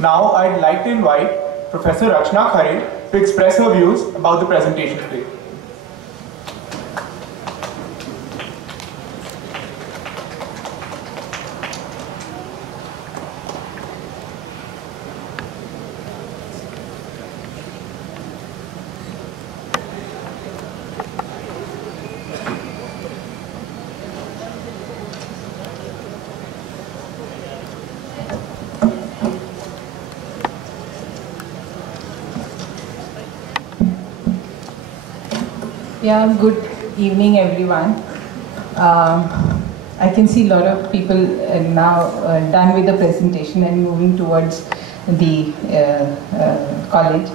Now I'd like to invite Professor Rachna Khare to express her views about the presentation today. Yeah, good evening, everyone. I can see a lot of people now done with the presentation and moving towards the college.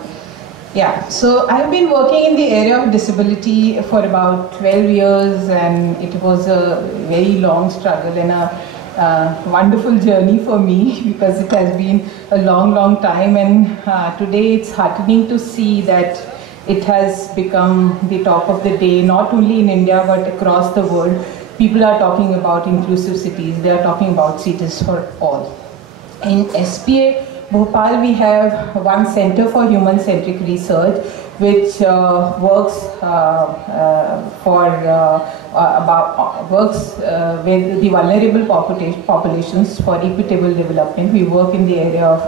Yeah, so I've been working in the area of disability for about 12 years, and it was a very long struggle and a wonderful journey for me because it has been a long time, and today it's heartening to see that it has become the talk of the day, not only in India but across the world. People are talking about inclusive cities, they are talking about cities for all. In SPA Bhopal, we have one Center for Human-Centric Research, which works with the vulnerable populations for equitable development. We work in the area of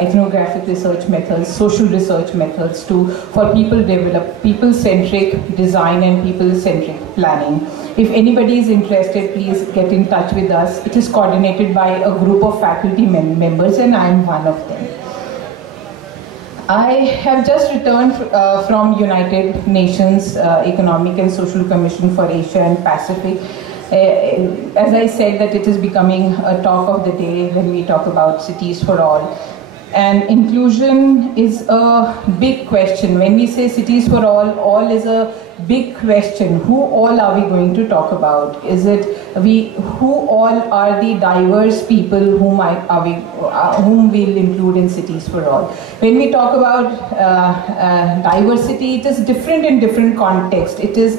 ethnographic research methods, social research methods for people-centric design and people-centric planning. If anybody is interested, please get in touch with us. It is coordinated by a group of faculty members, and I am one of them. I have just returned from United Nations Economic and Social Commission for Asia and Pacific. As I said, that it is becoming a talk of the day when we talk about cities for all. And inclusion is a big question. When we say cities for all is a big question. Who all are we going to talk about? Is it who all are the diverse people whom we'll include in cities for all? When we talk about diversity, it is different in different contexts. It is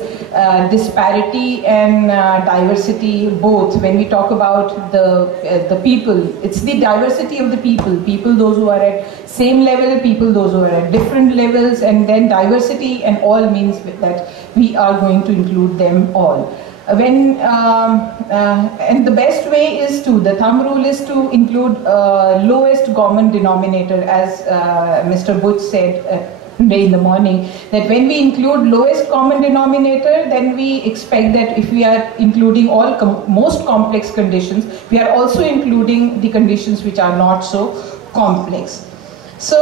disparity and diversity both. When we talk about the people, it's the diversity of the people those who are at same level, people those who are at different levels, and then diversity and all means that we are going to include them all. And the best way is the thumb rule is to include lowest common denominator, as Mr. Butch said today in the morning, that when we include lowest common denominator, then we expect that if we are including all most complex conditions, we are also including the conditions which are not so complex. So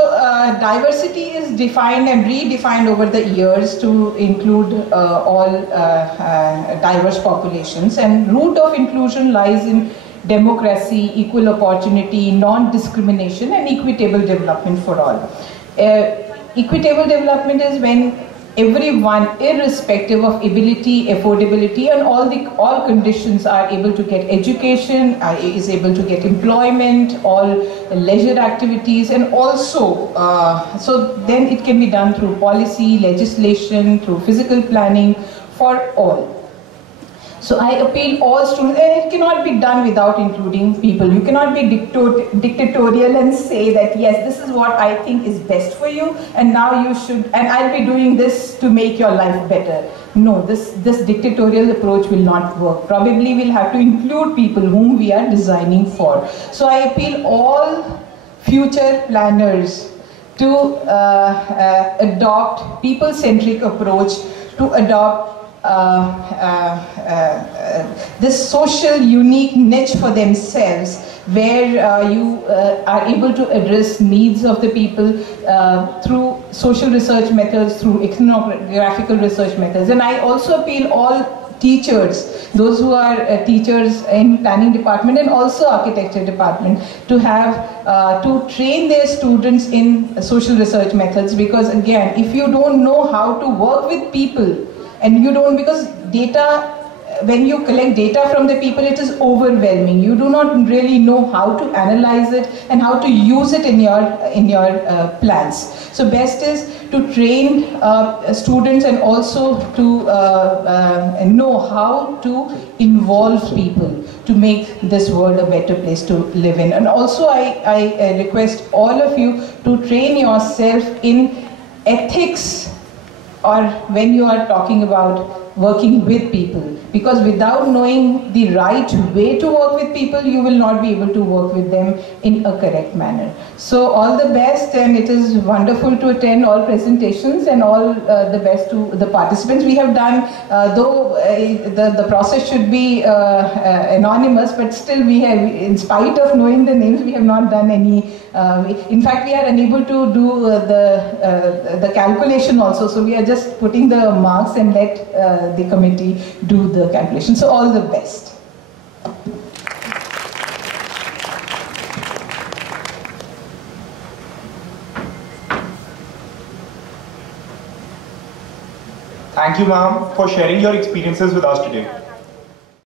diversity is defined and redefined over the years to include all diverse populations, and root of inclusion lies in democracy, equal opportunity, non-discrimination, and equitable development for all. Equitable development is when everyone, irrespective of ability, affordability, and all conditions, are able to get education, is able to get employment, all leisure activities, and also, so then it can be done through policy, legislation, through physical planning for all. So I appeal all students, and it cannot be done without including people. You cannot be dictatorial and say that, yes, this is what I think is best for you, and now you should, and I'll be doing this to make your life better. No, this dictatorial approach will not work. Probably we'll have to include people whom we are designing for. So I appeal all future planners to adopt people-centric approach, to adopt this social unique niche for themselves, where you are able to address needs of the people through social research methods, through ethnographical research methods. And I also appeal all teachers, those who are teachers in planning department and also architecture department, to have to train their students in social research methods, because again, if you don't know how to work with people, and you don't, because data when you collect data from the people, it is overwhelming. You do not really know how to analyze it and how to use it in your plans. So best is to train students and also to know how to involve people to make this world a better place to live in. And also I request all of you to train yourself in ethics, or when you are talking about working with people, because without knowing the right way to work with people, you will not be able to work with them in a correct manner. So all the best, and it is wonderful to attend all presentations, and all the best to the participants. We have done, though the process should be anonymous, but still we have, in spite of knowing the names, we have not done any, in fact we are unable to do the calculation also, so we are just putting the marks and let the committee do the calculation. So all the best. Thank you, ma'am, for sharing your experiences with us today.